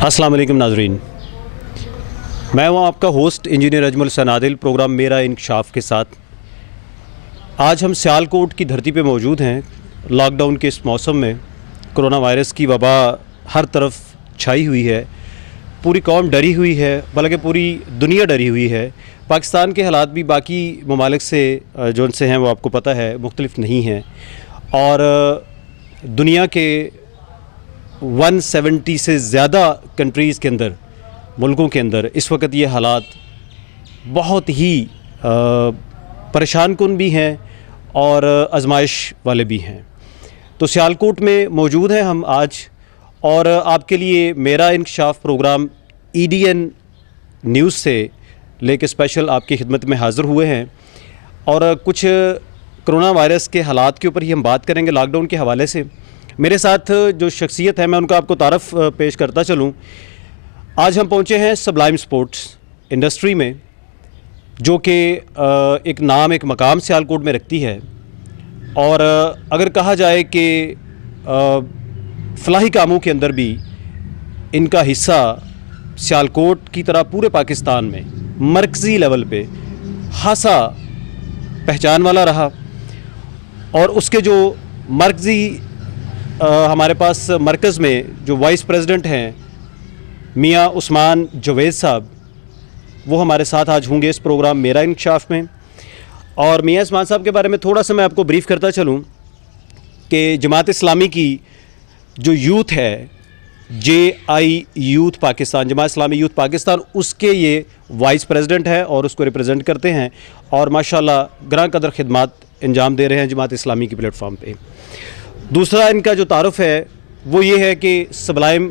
अस्सलाम वालेकुम नाजरीन, मैं हूँ आपका होस्ट इंजीनियर अजमल सनादिल। प्रोग्राम मेरा इंकशाफ के साथ आज हम सियालकोट की धरती पे मौजूद हैं। लॉकडाउन के इस मौसम में कोरोना वायरस की वबा हर तरफ छाई हुई है, पूरी कौम डरी हुई है, बल्कि पूरी दुनिया डरी हुई है। पाकिस्तान के हालात भी बाकी ममालिक से जो उनसे हैं वो आपको पता है मुख्तलिफ नहीं हैं, और दुनिया के 170 से ज़्यादा कंट्रीज़ के अंदर, मुल्कों के अंदर इस वक्त ये हालात बहुत ही परेशान कुन भी हैं और आजमाइश वाले भी हैं। तो सियालकोट में मौजूद हैं हम आज, और आपके लिए मेरा इंकशाफ प्रोग्राम EDN न्यूज़ से लेके स्पेशल आपकी खिदमत में हाज़िर हुए हैं। और कुछ कोरोना वायरस के हालात के ऊपर ही हम बात करेंगे लॉकडाउन के हवाले से। मेरे साथ जो शख्सियत है मैं उनका आपको तारफ़ पेश करता चलूँ। आज हम पहुँचे हैं सबलाइम स्पोर्ट्स इंडस्ट्री में, जो कि एक नाम, एक मकाम सियालकोट में रखती है। और अगर कहा जाए कि फलाही कामों के अंदर भी इनका हिस्सा सियालकोट की तरह पूरे पाकिस्तान में मरकज़ी लेवल पे खासा पहचान वाला रहा। और उसके जो मरकज़ी हमारे पास मरकज़ में जो वाइस प्रेसिडेंट हैं मियाँ उस्मान जवेद साहब, वो हमारे साथ आज होंगे इस प्रोग्राम मेरा इंकशाफ में। और मियाँ उस्मान साहब के बारे में थोड़ा सा मैं आपको ब्रीफ़ करता चलूँ कि जमात इस्लामी की जो यूथ है, JI youth Pakistan, Jamaat Islami youth Pakistan, उसके ये वाइस प्रेसिडेंट है और उसको रिप्रेजेंट करते हैं। और माशाल्लाह ग्रां कदर खिदमत अंजाम दे रहे हैं जमात इस्लामी की प्लेटफॉर्म पे। दूसरा इनका जो तारुफ़ है वो ये है कि सबलाइम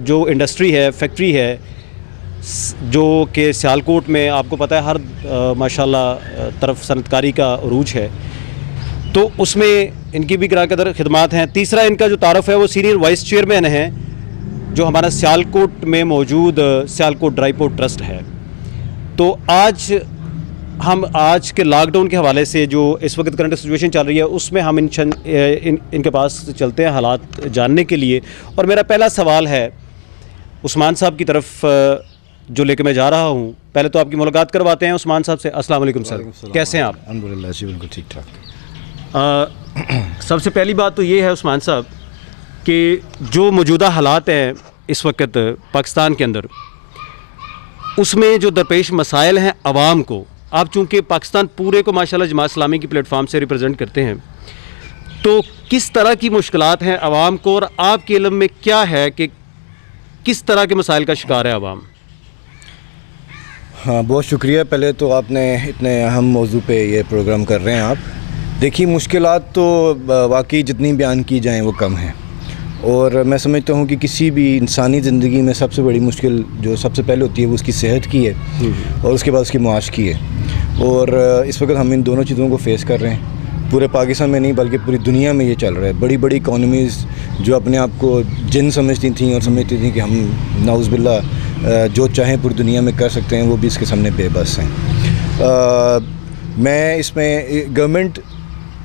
जो इंडस्ट्री है, फैक्ट्री है, जो कि सियालकोट में आपको पता है हर माशाल्लाह तरफ सनतकारी का उरूज है, तो उसमें इनकी भी ग्रां कदर खिदमत हैं। तीसरा इनका जो तारुफ़ है वो सीनियर वाइस चेयरमैन है जो हमारा सियालकोट में मौजूद सियालकोट ड्राई पोर्ट ट्रस्ट है। तो आज हम आज के लॉकडाउन के हवाले से जो इस वक्त करंट सिचुएशन चल रही है उसमें हम इनके पास चलते हैं हालात जानने के लिए। और मेरा पहला सवाल है उस्मान साहब की तरफ जो लेकर मैं जा रहा हूँ। पहले तो आपकी मुलाकात करवाते हैं उस्मान साहब से। अस्सलाम वालेकुम सर, कैसे हैं आप? अल्हम्दुलिल्लाह जी, बिल्कुल ठीक ठाक। सबसे पहली बात तो ये है उस्मान साहब कि जो मौजूदा हालात हैं इस वक्त पाकिस्तान के अंदर, उसमें जो दरपेश मसाइल हैं आवाम को, आप चूँकि पाकिस्तान पूरे को माशाल्लाह जमात इस्लामी की प्लेटफॉर्म से रिप्रेजेंट करते हैं, तो किस तरह की मुश्किलात हैं आवाम को, और आपके इल्म में क्या है कि किस तरह के मसाइल का शिकार है आवाम? हाँ, बहुत शुक्रिया। पहले तो आपने इतने अहम मौजू पे ये प्रोग्राम कर रहे हैं आप। देखिए, मुश्किलात तो वाकई जितनी बयान की जाएँ वो कम हैं, और मैं समझता हूँ कि किसी भी इंसानी ज़िंदगी में सबसे बड़ी मुश्किल जो सबसे पहले होती है वो उसकी सेहत की है, और उसके बाद उसकी मुआश की है। और इस वक्त हम इन दोनों चीज़ों को फेस कर रहे हैं। पूरे पाकिस्तान में नहीं बल्कि पूरी दुनिया में ये चल रहा है। बड़ी बड़ी इकॉनमीज़ जो अपने आप को जिन समझती थी और समझती थी कि हम नाउज़ुबिल्लाह जो चाहें पूरी दुनिया में कर सकते हैं, वो भी इसके सामने बेबस हैं। मैं इसमें गवर्नमेंट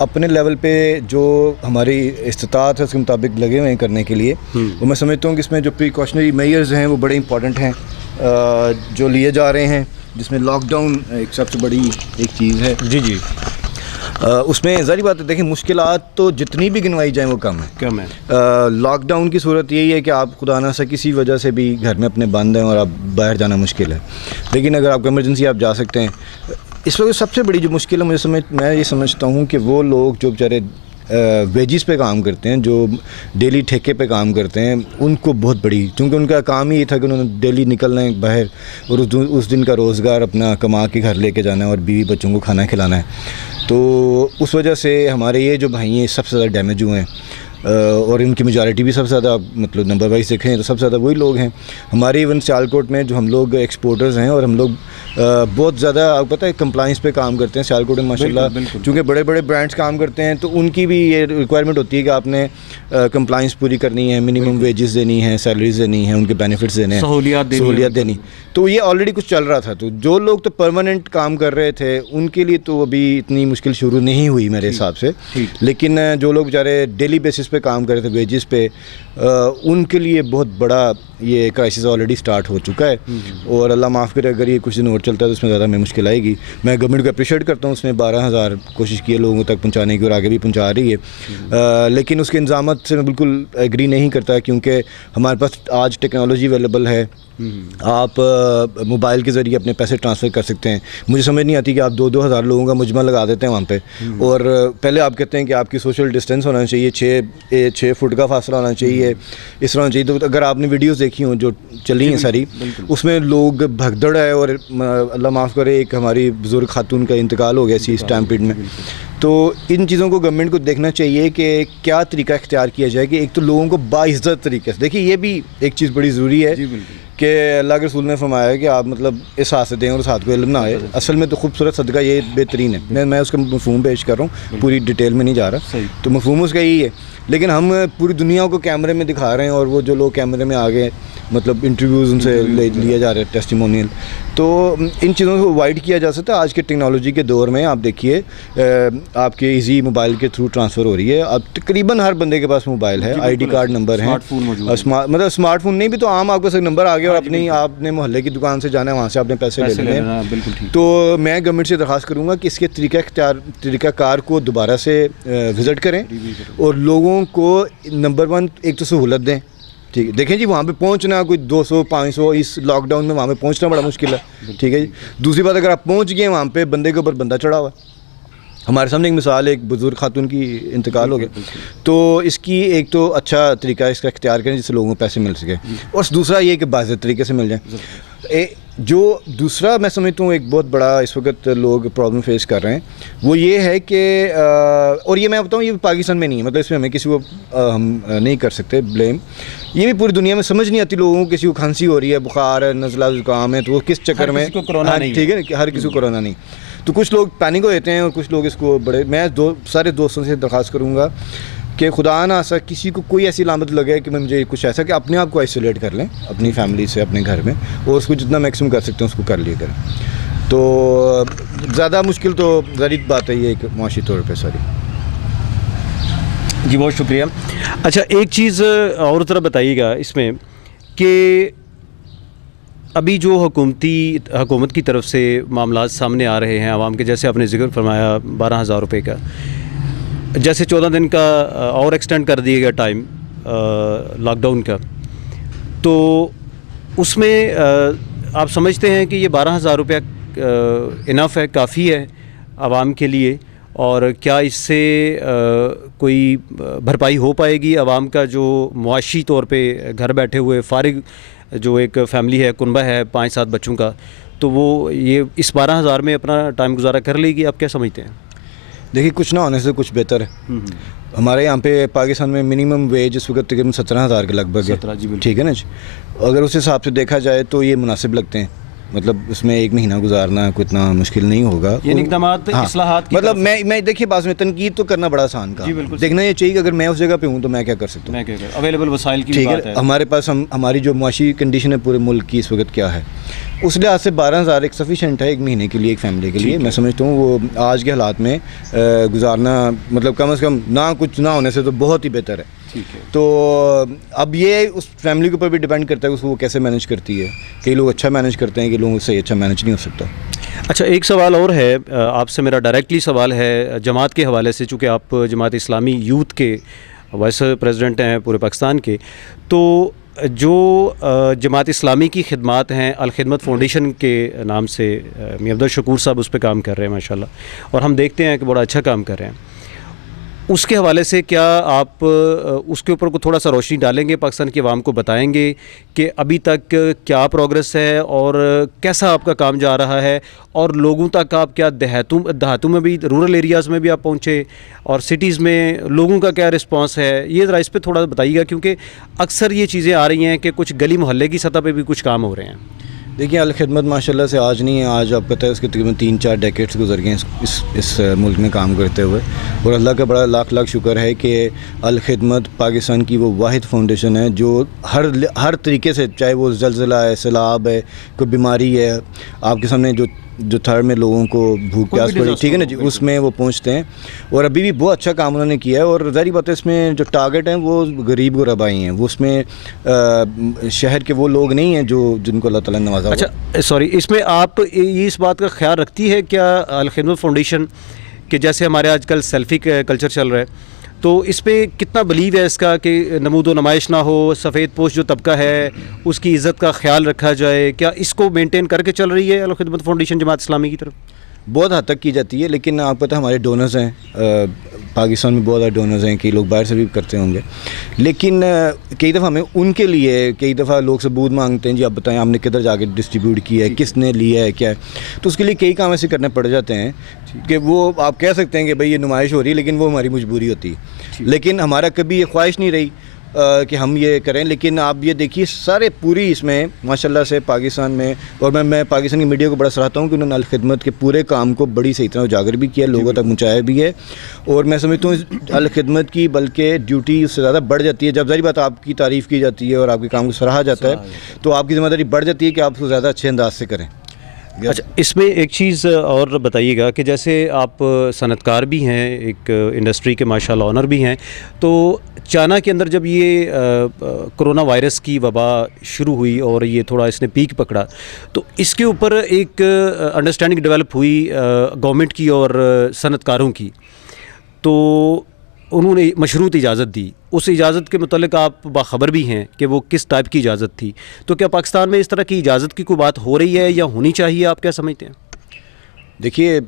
अपने लेवल पे जो हमारी इस्तिताअत है उसके मुताबिक लगे हुए हैं करने के लिए, वो मैं समझता हूँ कि इसमें जो प्रिकॉशनरी मेजर्स हैं वो बड़े इंपॉर्टेंट हैं जो लिए जा रहे हैं, जिसमें लॉकडाउन एक सबसे बड़ी एक चीज़ है। जी जी। उसमें ज़ाहिर बात है, देखिए मुश्किलात तो जितनी भी गिनवाई जाएँ वो कम है। लॉकडाउन की सूरत यही है कि आप खुदा ना सा किसी वजह से भी घर में अपने बंद हैं और आप बाहर जाना मुश्किल है, लेकिन अगर आपको इमरजेंसी आप जा सकते हैं। इस वक्त सबसे बड़ी जो मुश्किल है मैं ये समझता हूँ कि वो लोग जो बेचारे वेजिस पे काम करते हैं, जो डेली ठेके पे काम करते हैं, उनको बहुत बड़ी, क्योंकि उनका काम ही ये था कि उन्होंने डेली निकलना है बाहर और उस दिन का रोज़गार अपना कमा के घर लेके जाना है और बीवी बच्चों को खाना खिलाना है। तो उस वजह से हमारे ये जो भाई हैं सबसे ज़्यादा डैमेज हुए हैं, और इनकी मेजॉरिटी भी सबसे ज़्यादा, मतलब नंबर वाइज देखें तो सबसे ज़्यादा वही लोग हैं हमारे इवन सियालकोट में, जो हम लोग एक्सपोर्टर्स हैं। और हम लोग बहुत ज़्यादा, आपको पता है, कंप्लाइंस पे काम करते हैं सियालकोट में माशाल्लाह, क्योंकि बड़े बड़े ब्रांड्स काम करते हैं, तो उनकी भी ये रिक्वायरमेंट होती है कि आपने कंप्लाइंस पूरी करनी है, मिनिमम वेजेस देनी है, सैलरीज देनी है, उनके बेनिफिट्स देने हैं, सहूलियत देनी। तो ये ऑलरेडी कुछ चल रहा था। तो जो लोग तो परमानेंट काम कर रहे थे उनके लिए तो अभी इतनी मुश्किल शुरू नहीं हुई मेरे हिसाब से, लेकिन जो लोग बेचारे डेली बेसिस पे काम कर रहे थे, वेजेस पे, उनके लिए बहुत बड़ा ये क्राइसिस ऑलरेडी स्टार्ट हो चुका है। और अल्लाह माफ़ करे अगर ये कुछ दिन और चलता है तो उसमें ज़्यादा हमें मुश्किल आएगी। मैं गवर्नमेंट को अप्रिशिएट करता हूँ, उसने 12,000 कोशिश की है लोगों तक पहुँचाने की और आगे भी पहुँचा रही है, लेकिन उसके इंतजाम से मैं बिल्कुल एग्री नहीं करता, क्योंकि हमारे पास आज टेक्नोलॉजी अवेलेबल है। आप मोबाइल के ज़रिए अपने पैसे ट्रांसफ़र कर सकते हैं। मुझे समझ नहीं आती कि आप 2-2 हज़ार लोगों का मुजमा लगा देते हैं वहाँ पे, और पहले आप कहते हैं कि आपकी सोशल डिस्टेंस होना चाहिए, 6 फुट का फासला होना चाहिए, इस तरह होना चाहिए। तो अगर आपने वीडियोस देखी हों जो चली हैं सारी, उसमें लोग भगदड़ है, और अल्लाह माफ़ करे एक हमारी बुज़ुर्ग खातून का इंतकाल हो गया इसी स्टैम्पीड में। तो इन चीज़ों को गवर्नमेंट को देखना चाहिए कि क्या तरीका इख्तियार किया जाए कि एक तो लोगों को बाइज़्ज़त तरीके से, देखिए ये भी एक चीज़ बड़ी ज़रूरी है कि अल्लाह के रसूल ने फरमाया है कि आप मतलब इस हाथ से दें और उस हाथ को इल्म ना आए। असल में तो खूबसूरत सदका ये बेहतरीन है। मैं उसका मफ़हूम पेश कर रहा हूँ, पूरी डिटेल में नहीं जा रहा, तो मफ़हूम उसका यही है। लेकिन हम पूरी दुनिया को कैमरे में दिखा रहे हैं, और वो जो लोग कैमरे में आ गए मतलब इंटरव्यूज़ उनसे लिया जा रहा है, टेस्टिमोनियल, तो इन चीज़ों को अवॉइड किया जा सकता है। आज के टेक्नोलॉजी के दौर में आप देखिए आपके इजी मोबाइल के थ्रू ट्रांसफ़र हो रही है। अब तकरीबन हर बंदे के पास मोबाइल है, आईडी कार्ड नंबर है, मतलब स्मार्टफोन नहीं भी तो आम आपके साथ नंबर आ गया, और अपनी आपने मोहल्ले की दुकान से जाना है, वहाँ से आपने पैसे ले लेने हैं। तो मैं गवर्नमेंट से दरख्वास्त करूँगा कि इसके तरीक़ाकार को दोबारा से विज़िट करें, और लोगों को नंबर 1 एक तो सहूलत दें। ठीक है, देखें जी वहाँ पे पहुँचना कोई 200-500 इस लॉकडाउन में वहाँ पे पहुँचना बड़ा मुश्किल है। ठीक है जी। दूसरी बात, अगर आप पहुँच गए वहाँ पे, बंदे के ऊपर बंदा चढ़ा हुआ है। हमारे सामने एक मिसाल, एक बुज़ुर्ग खातून की इंतकाल हो गया, तो इसकी एक तो अच्छा तरीका इसका इख्तियार करें जिससे लोगों को पैसे मिल सके, और दूसरा ये कि बाज़ तरीके से मिल जाए। जो दूसरा मैं समझता हूँ एक बहुत बड़ा इस वक्त लोग प्रॉब्लम फेस कर रहे हैं, वो ये है कि और ये मैं बताऊँ ये पाकिस्तान में नहीं है, मतलब इसमें हमें किसी को हम नहीं कर सकते ब्लेम। ये भी पूरी दुनिया में समझ नहीं आती लोगों को, किसी को खांसी हो रही है, बुखार है, नज़ला ज़ुकाम है, तो वो किस चक्कर में, ठीक है ना, हर किसी को कोरोना नहीं, तो कुछ लोग पैनिक हो जाते हैं और कुछ लोग इसको बड़े। मैं सारे दोस्तों से दरख्वास्त करूँगा कि खुदा ना ऐसा किसी को कोई ऐसी अलामत लगे कि मुझे कुछ ऐसा, कि अपने आप को आइसोलेट कर लें अपनी फैमिली से, अपने घर में, और उसको जितना मैक्सिमम कर सकते हैं उसको कर लिया करें। तो ज़्यादा मुश्किल तो ज़ाहिर बात है ये एक माशी तौर पे। सॉरी जी, बहुत शुक्रिया। अच्छा, एक चीज़ और तरह बताइएगा इसमें कि अभी जो हुकूमत की तरफ से मामलात सामने आ रहे हैं आवाम के, जैसे आपने जिक्र फरमाया 12,000 रुपये का, जैसे 14 दिन का और एक्सटेंड कर दिया गया टाइम लॉकडाउन का, तो उसमें आप समझते हैं कि ये 12,000 रुपया इनफ है, काफ़ी है आवाम के लिए, और क्या इससे कोई भरपाई हो पाएगी आवाम का जो मुआशी तौर पे घर बैठे हुए फारिग जो एक फ़ैमिली है, कुनबा है 5-7 बच्चों का, तो वो ये इस 12,000 में अपना टाइम गुजारा कर लेगी? आप क्या समझते हैं? देखिए, कुछ ना होने से कुछ बेहतर है। हमारे यहाँ पे पाकिस्तान में मिनिमम वेज इस वक्त तकरीबन 17,000 के लगभग है। ठीक है ना जी। अगर उस हिसाब से देखा जाए तो ये मुनासिब लगते हैं, मतलब उसमें एक महीना गुजारना कोई इतना मुश्किल नहीं होगा। ये इक़दामात इस्लाहात की मतलब मैं देखिए बात में तनकीद तो करना बड़ा आसान का, देखना ये चाहिए कि अगर मैं उस जगह पे हूँ तो मैं क्या कर सकता हूँ, अवेलेबल वसाइल की बात है हमारे पास, हमारी जो मुआशी कंडीशन है पूरे मुल्क की इस वक्त क्या है, उस लिहाज से 12,000 एक सफिशेंट है एक महीने के लिए, एक फैमिली के लिए। मैं समझता हूँ वो आज के हालात में गुजारना, मतलब कम से कम ना कुछ ना होने से तो बहुत ही बेहतर है। तो अब ये उस फैमिली के ऊपर भी डिपेंड करता है उसको वो कैसे मैनेज करती है। कई लोग अच्छा मैनेज करते हैं, कई लोगों से अच्छा मैनेज नहीं हो सकता। अच्छा, एक सवाल और है आपसे, मेरा डायरेक्टली सवाल है जमात के हवाले से, चूँकि आप जमात इस्लामी यूथ के वाइस प्रेसिडेंट हैं पूरे पाकिस्तान के, तो जो जमात इस्लामी की खिदमात हैं अल खिदमत फाउंडेशन के नाम से मियां अब्दुल शकूर साहब उस पर काम कर रहे हैं माशाल्लाह, और हम देखते हैं कि बड़ा अच्छा काम कर रहे हैं। उसके हवाले से क्या आप उसके ऊपर को थोड़ा सा रोशनी डालेंगे, पाकिस्तान की आवाम को बताएंगे कि अभी तक क्या प्रोग्रेस है और कैसा आपका काम जा रहा है, और लोगों तक आप क्या देहातों में भी, रूरल एरियाज़ में भी आप पहुँचे, और सिटीज़ में लोगों का क्या रिस्पांस है, ये ज़रा इस पर थोड़ा बताइएगा, क्योंकि अक्सर ये चीज़ें आ रही हैं कि कुछ गली मोहल्ले की सतह पे भी कुछ काम हो रहे हैं। देखिए, अल खिदमत माशाल्लाह से आज नहीं है, आज आप पता है उसके तकरीबन 3-4 डेकेड्स गुजर गए इस मुल्क में काम करते हुए, और अल्लाह का बड़ा लाख लाख शुक्र है कि अल खिदमत पाकिस्तान की वो वाहिद फाउंडेशन है जो हर तरीके से, चाहे वो ज़लज़ला है, सैलाब है, कोई बीमारी है, आपके सामने जो जो थर्ड में लोगों को भूख प्यास पड़ी, ठीक है ना जी, उसमें वो पहुंचते हैं। और अभी भी बहुत अच्छा काम उन्होंने किया है। और ज़ाहिर बात है इसमें जो टारगेट हैं वो गरीब गुरबाई हैं, वो उसमें शहर के वो लोग नहीं हैं जो जिनको अल्लाह ताला ने नवाजा। अच्छा सॉरी, इसमें आप ये इस बात का ख्याल रखती है क्या अल खिदमत फाउंडेशन कि जैसे हमारे आजकल सेल्फ़ी कल्चर चल रहा है, तो इस पे कितना बिलीव है इसका कि नमूद व नुमाइश ना हो, सफ़ेद पोश जो तबका है उसकी इज़्ज़त का ख्याल रखा जाए, क्या इसको मेंटेन करके चल रही है अल खिदमत फाउंडेशन जमात इस्लामी की तरफ? बहुत हद तक की जाती है, लेकिन आपको पता है हमारे डोनर्स हैं, पाकिस्तान में बहुत ज़्यादा डोनर्स हैं, कई लोग बाहर से भी करते होंगे, लेकिन कई दफ़ा हमें उनके लिए कई दफ़ा लोग सबूत मांगते हैं, जी आप बताएं आपने किधर जाके डिस्ट्रीब्यूट किया है, किसने लिया है, क्या है। तो उसके लिए कई काम ऐसे करने पड़ जाते हैं कि वो आप कह सकते हैं कि भाई ये नुमाइश हो रही है, लेकिन वो हमारी मजबूरी होती है। लेकिन हमारा कभी ये ख्वाहिश नहीं रही कि हम ये करें। लेकिन आप ये देखिए सारे पूरी इसमें माशाल्लाह से पाकिस्तान में, और मैं पाकिस्तान की मीडिया को बड़ा सराहता हूँ कि उन्होंने अल खिदमत के पूरे काम को बड़ी सही तरह उजागर भी किया, लोगों तक पहुँचाया भी है। और मैं समझता हूँ अल खिदमत की बल्कि ड्यूटी उससे ज़्यादा बढ़ जाती है जब ज़ाहिर बात आपकी तारीफ़ की जाती है और आपके काम को सराहा जाता है, तो आपकी ज़िम्मेदारी बढ़ जाती है कि आप उसको ज़्यादा अच्छे अंदाज से करें। अच्छा, इसमें एक चीज़ और बताइएगा कि जैसे आप सनतकार भी हैं, एक इंडस्ट्री के माशाल्लाह ऑनर भी हैं, तो चाइना के अंदर जब ये कोरोना वायरस की वबा शुरू हुई और ये थोड़ा इसने पीक पकड़ा, तो इसके ऊपर एक अंडरस्टैंडिंग डेवलप हुई गवर्नमेंट की और सनतकारों की, तो उन्होंने मशरूत इजाज़त दी। उस इजाज़त के मुतल्लिक आप बाखबर भी हैं कि वो किस टाइप की इजाज़त थी, तो क्या पाकिस्तान में इस तरह की इजाज़त की कोई बात हो रही है या होनी चाहिए, आप क्या समझते हैं? देखिए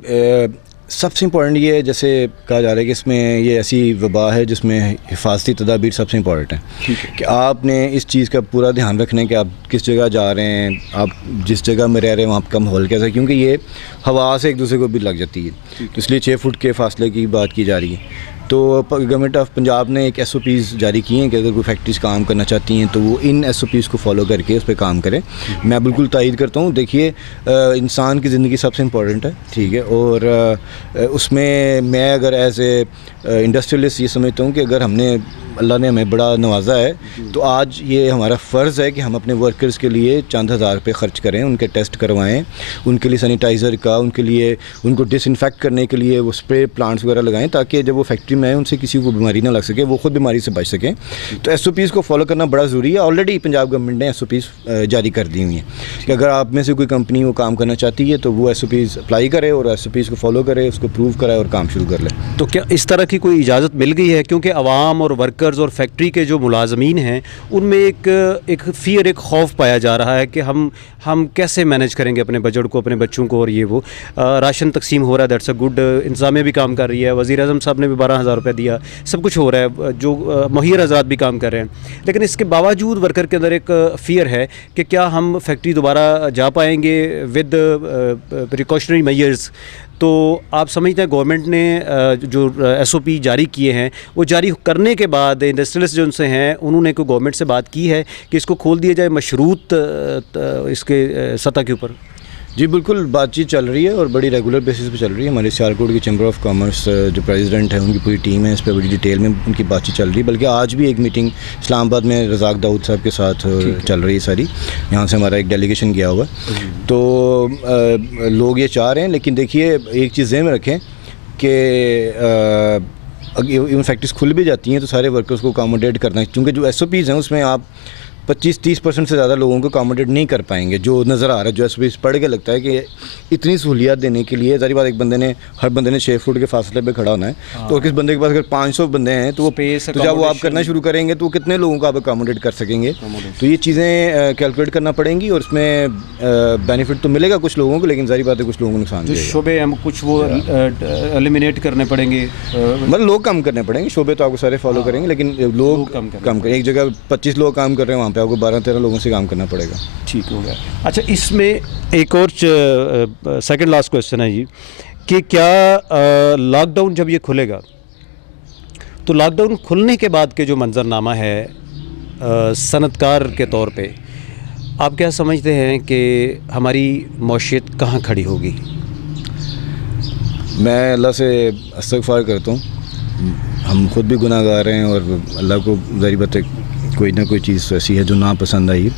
सबसे इम्पॉर्टेंट ये है, जैसे कहा जा रहा है कि इसमें ये ऐसी वबा है जिसमें हिफाजती तदाबीर सबसे इम्पॉर्टेंट है कि आपने इस चीज़ का पूरा ध्यान रखना है कि आप किस जगह जा रहे हैं, आप जिस जगह में रह रहे हैं वहाँ का माहौल कैसा है, क्योंकि ये हवा से एक दूसरे को भी लग जाती है। तो इसलिए 6 फुट के फासले की बात की जा रही है। तो गवर्नमेंट ऑफ पंजाब ने एक SOPs जारी किए हैं कि अगर कोई फैक्ट्रीज़ काम करना चाहती हैं तो वो इन SOPs को फॉलो करके उस पर काम करें। मैं बिल्कुल तायद करता हूँ। देखिए इंसान की ज़िंदगी सबसे इम्पॉर्टेंट है, ठीक है, और उसमें मैं अगर एज ए इंडस्ट्रियलिस्ट ये समझता हूँ कि अगर हमने अल्लाह ने हमें बड़ा नवाजा है तो आज ये हमारा फ़र्ज़ है कि हम अपने वर्कर्स के लिए चंद हज़ार रुपये ख़र्च करें, उनके टेस्ट करवाएं, उनके लिए सैनिटाइज़र का, उनके लिए उनको डिसइंफेक्ट करने के लिए वो स्प्रे प्लांट्स वगैरह लगाएं, ताकि जब वो फैक्ट्री में आए उनसे किसी को बीमारी ना लग सके, वो ख़ुद बीमारी से बच सकें। तो SOPs को फॉलो करना बड़ा ज़रूरी है। ऑलरेडी पंजाब गवर्नमेंट ने SOPs जारी कर दी हुई हैं कि अगर आप में से कोई कंपनी वो काम करना चाहती है तो वो SOPs अप्लाई करे और SOPs को फॉलो करे, उसको प्रूव कराए और काम शुरू कर ले। तो क्या इस तरह की कोई इजाज़त मिल गई है? क्योंकि आवाम और वर्कर्स और फैक्ट्री के जो मुलाजमीन हैं उनमें एक फ़ियर, एक खौफ पाया जा रहा है कि हम कैसे मैनेज करेंगे अपने बजट को, अपने बच्चों को, और ये वो राशन तकसीम हो रहा है, दैट्स अ गुड, इंतज़ामिया भी काम कर रही है, वज़ीर आज़म साहब ने भी 12,000 रुपये दिया, सब कुछ हो रहा है, जो मुहैयर हज़रात भी काम कर रहे हैं, लेकिन इसके बावजूद वर्कर के अंदर एक फ़ियर है कि क्या हम फैक्ट्री दोबारा जा पाएंगे विद प्रिकॉशनरी मेजर्स। तो आप समझते हैं गवर्नमेंट ने जो SOP जारी किए हैं वो जारी करने के बाद इंडस्ट्रियलिस्ट जो उनसे हैं उन्होंने कोई गवर्नमेंट से बात की है कि इसको खोल दिया जाए मशरूत इसके सतह के ऊपर? जी बिल्कुल, बातचीत चल रही है और बड़ी रेगुलर बेसिस पे चल रही है। हमारे सियालकोट की चैम्बर ऑफ कॉमर्स जो प्रेसिडेंट है उनकी पूरी टीम है, इस पर बड़ी डिटेल में उनकी बातचीत चल रही है। बल्कि आज भी एक मीटिंग इस्लामाबाद में रज़ाक दाऊद साहब के साथ चल रही है सारी, यहाँ से हमारा एक डेलीगेशन गया हुआ। तो लोग ये चाह रहे हैं, लेकिन देखिए एक चीज़ ज़हन में रखें कि इवन फैक्ट्रीज खुल भी जाती हैं तो सारे वर्कर्स को अकोमोडेट करना है, क्योंकि जो SOPs हैं उसमें आप 25-30% से ज़्यादा लोगों को अकोमोडेट नहीं कर पाएंगे। जो नज़र आ रहा है, जो SOPs पढ़ के लगता है कि इतनी सहूलियत देने के लिए ज़ाहिर बात हर बंदे ने 6 फुट के फासले पे खड़ा होना है। तो किस बंदे के पास अगर 500 बंदे हैं तो जब वो आप करना शुरू करेंगे तो कितने लोगों को आप अकोमोडेट कर सकेंगे। तो ये चीज़ें कैलकुलेट करना पड़ेंगी और उसमें बेनिफिट तो मिलेगा कुछ लोगों को, लेकिन ज़ाहिर बात है कुछ लोगों को नुकसान जो शोबे हम कुछ वो एलिमिनेट करने पड़ेंगे, मतलब लोग कम करने पड़ेंगे। शोबे तो आपको सारे फॉलो करेंगे, लेकिन लोग कम करें। एक जगह 25 लोग काम कर रहे हैं, वहाँ पे आपको 12-13 लोगों से काम करना पड़ेगा। ठीक हो गया। अच्छा, इसमें एक और सेकंड लास्ट क्वेश्चन है जी कि क्या लॉकडाउन जब ये खुलेगा तो लॉकडाउन खुलने के बाद के जो मंजरनामा है सनतकार के तौर पे, आप क्या समझते हैं कि हमारी मौशियत कहाँ खड़ी होगी? मैं अल्लाह से इस्तग़फ़ार करता हूँ, हम खुद भी गुनाहगार हैं और अल्लाह को ज़ाहिर बात है कोई ना कोई चीज़ ऐसी है जो ना पसंद आई।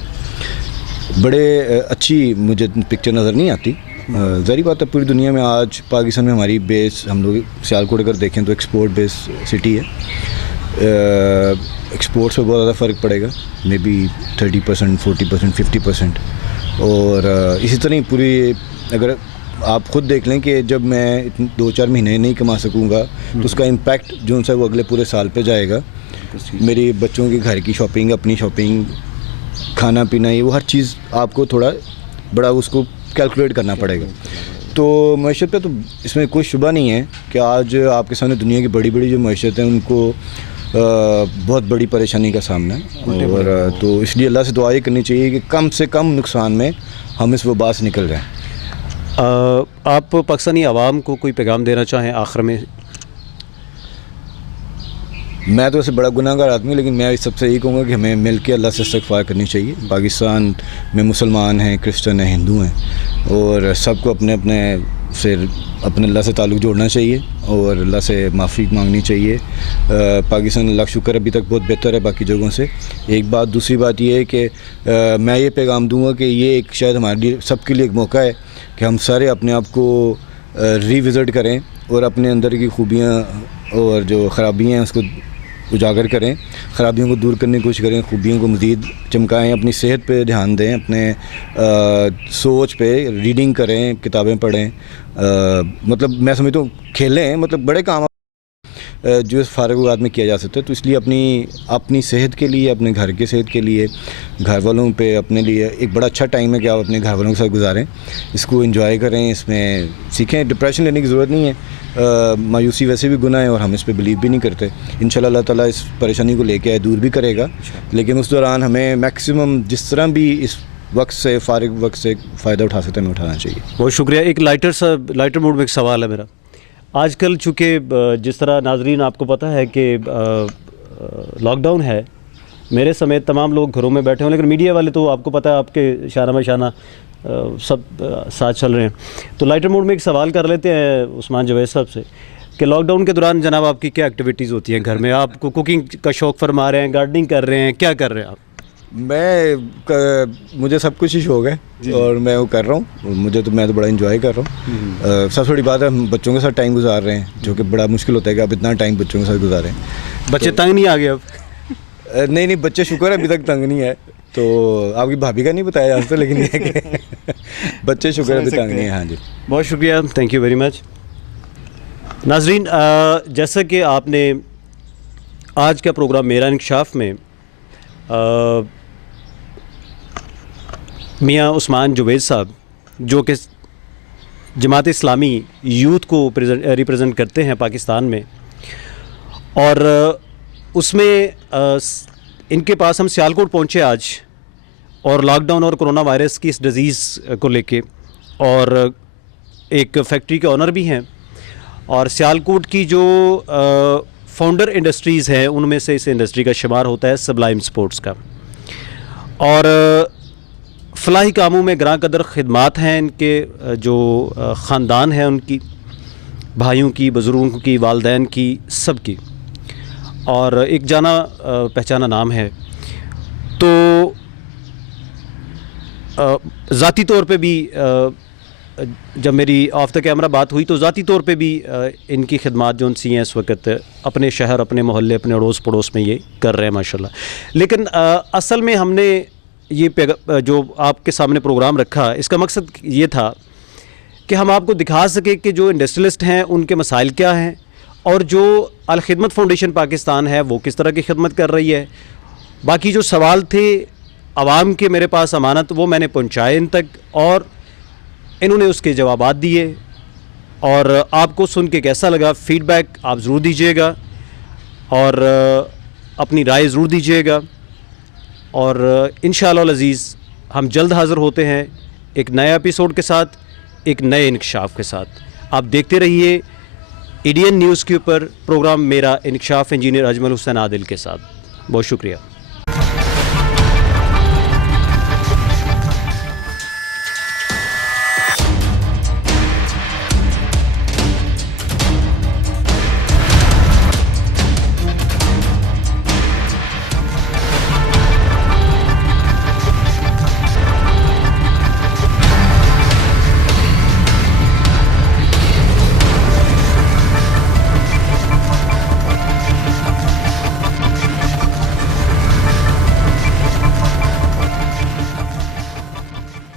बड़े अच्छी मुझे पिक्चर नज़र नहीं आती ज़ाहिर बात है पूरी दुनिया में आज पाकिस्तान में हमारी बेस, हम लोग सियालकोट अगर देखें तो एक्सपोर्ट बेस सिटी है। एक्सपोर्ट्स पे बहुत ज़्यादा फ़र्क पड़ेगा, मे बी 30%, 40%, 50%। और इसी तरह ही पूरी, अगर आप ख़ुद देख लें कि जब मैं 2-4 महीने नहीं कमा सकूँगा तो उसका इम्पैक्ट जो सा वो अगले पूरे साल पे जाएगा। मेरी बच्चों के घर की शॉपिंग, अपनी शॉपिंग, खाना पीना, ये वो हर चीज़ आपको थोड़ा बड़ा उसको कैलकुलेट करना पड़ेगा। तो मईशत पे तो इसमें कोई शुबा नहीं है कि आज आपके सामने दुनिया की बड़ी बड़ी जो मईशत हैं उनको बहुत बड़ी परेशानी का सामना है। और तो इसलिए अल्लाह से दुआ ये करनी चाहिए कि कम से कम नुकसान में हम इस वबा से निकल जाएँ। आप पाकिस्तानी आवाम को कोई पैगाम देना चाहें आखिर में? मैं तो वैसे बड़ा गुनाहगार आदमी, लेकिन मैं इस सबसे यही कहूँगा कि हमें मिल के अल्लाह से इस्तिग़फ़ार करनी चाहिए। पाकिस्तान में मुसलमान हैं, क्रिश्चन हैं, हिंदू हैं, और सबको अपने अपने से अपने अल्लाह से ताल्लुक़ जोड़ना चाहिए और अल्लाह से माफ़ी मांगनी चाहिए। पाकिस्तान अल्लाह का शुक्र अभी तक बहुत बेहतर है बाकी जगहों से। एक बात, दूसरी बात ये है कि मैं ये पैगाम दूँगा कि ये एक शायद हमारे लिए सबके लिए एक मौका है कि हम सारे अपने आप को रिविज़िट करें और अपने अंदर की खूबियाँ और जो ख़राबियाँ हैं उसको उजागर करें, ख़राबियों को दूर करने की कोशिश करें, खूबियों को मज़ीद चमकाएं, अपनी सेहत पे ध्यान दें, अपने सोच पे रीडिंग करें, किताबें पढ़ें, मतलब मैं समझता हूँ खेलें, मतलब बड़े काम जो इस फारग वक़्त में किया जा सकता है। तो इसलिए अपनी सेहत के लिए, अपने घर के सेहत के लिए, घर वालों पे, अपने लिए एक बड़ा अच्छा टाइम है कि आप अपने घर वालों के साथ गुजारें, इसको एंजॉय करें, इसमें सीखें। डिप्रेशन लेने की ज़रूरत नहीं है, मायूसी वैसे भी गुनाह है और हम इस पे बिलीव भी नहीं करते। इंशाल्लाह अल्लाह ताला इस परेशानी को लेके आए दूर भी करेगा, लेकिन उस दौरान हमें मैक्सिमम जिस तरह भी इस वक्त से, फारिग वक्त से फ़ायदा उठा सकते हैं, हमें उठाना चाहिए। बहुत शुक्रिया। एक लाइटर मूड में एक सवाल है मेरा। आजकल चूँकि जिस तरह नाजरीन आपको पता है कि लॉकडाउन है, मेरे समेत तमाम लोग घरों में बैठे हों, लेकिन मीडिया वाले तो आपको पता है आपके शाना मशाना सब साथ चल रहे हैं। तो लाइटर मोड में एक सवाल कर लेते हैं उस्मान जवेद साहब से कि लॉकडाउन के दौरान जनाब आपकी क्या एक्टिविटीज़ होती हैं घर में? आपको कुकिंग का शौक़ फरमा रहे हैं, गार्डनिंग कर रहे हैं, क्या कर रहे हैं आप? मुझे सब कुछ ही शौक़ है और मैं वो कर रहा हूँ। मैं तो बड़ा इंजॉय कर रहा हूँ। सबसे बड़ी बात है हम बच्चों के साथ टाइम गुजार रहे हैं, जो कि बड़ा मुश्किल होता है कि आप इतना टाइम बच्चों के साथ गुजारें। बच्चे तंग नहीं आ गए अब? नहीं, बच्चे शुक्र है अभी तक तंग नहीं है। तो आपकी भाभी का नहीं बताया आज तो, लेकिन ये कि बच्चे शुक्र अभी तंग नहीं है। हाँ जी, बहुत शुक्रिया, थैंक यू वेरी मच। नाजरीन, जैसा कि आपने आज का प्रोग्राम मेरा इंकशाफ में मियाँ उस्मान जुवैद साहब, जो कि जमात इस्लामी यूथ को रिप्रेजेंट करते हैं पाकिस्तान में, और उसमें इनके पास हम सियालकोट पहुँचे आज, और लॉकडाउन और कोरोना वायरस की इस डिज़ीज़ को लेके, और एक फैक्ट्री के ऑनर भी हैं, और सियालकोट की जो फाउंडर इंडस्ट्रीज़ हैं उनमें से इस इंडस्ट्री का शुमार होता है सबलाइम स्पोर्ट्स का। और फलाही कामों में ग्रां कदर खिदमात हैं इनके, जो ख़ानदान है उनकी, भाइयों की, बुज़ुर्गों की, वालदैन की, सब की, और एक जाना पहचाना नाम है। तो ज़ाती तौर पे भी जब मेरी ऑफ द कैमरा बात हुई तो ज़ाती तौर पे भी इनकी खिदमात जो सी हैं इस वक्त अपने शहर, अपने मोहल्ले, अपने अड़ोस पड़ोस में ये कर रहे हैं माशाल्लाह। लेकिन असल में हमने ये जो आपके सामने प्रोग्राम रखा, इसका मकसद ये था कि हम आपको दिखा सके कि जो इंडस्ट्रियलिस्ट हैं उनके मसाइल क्या हैं, और जो अल खिदमत फाउंडेशन पाकिस्तान है वो किस तरह की खिदमत कर रही है। बाकी जो सवाल थे आवाम के मेरे पास अमानत, वो मैंने पहुँचाए इन तक, और इन्होंने उसके जवाबात दिए। और आपको सुन के कैसा लगा, फ़ीडबैक आप ज़रूर दीजिएगा और अपनी राय ज़रूर दीजिएगा। और इंशाअल्लाह अज़ीज़ हम जल्द हाज़िर होते हैं एक नए एपिसोड के साथ, एक नए इंकशाफ के साथ। आप देखते रहिए ADN न्यूज़ के ऊपर प्रोग्राम मेरा इंकशाफ इंजीनियर अजमल हुसैन आदिल के साथ। बहुत शुक्रिया।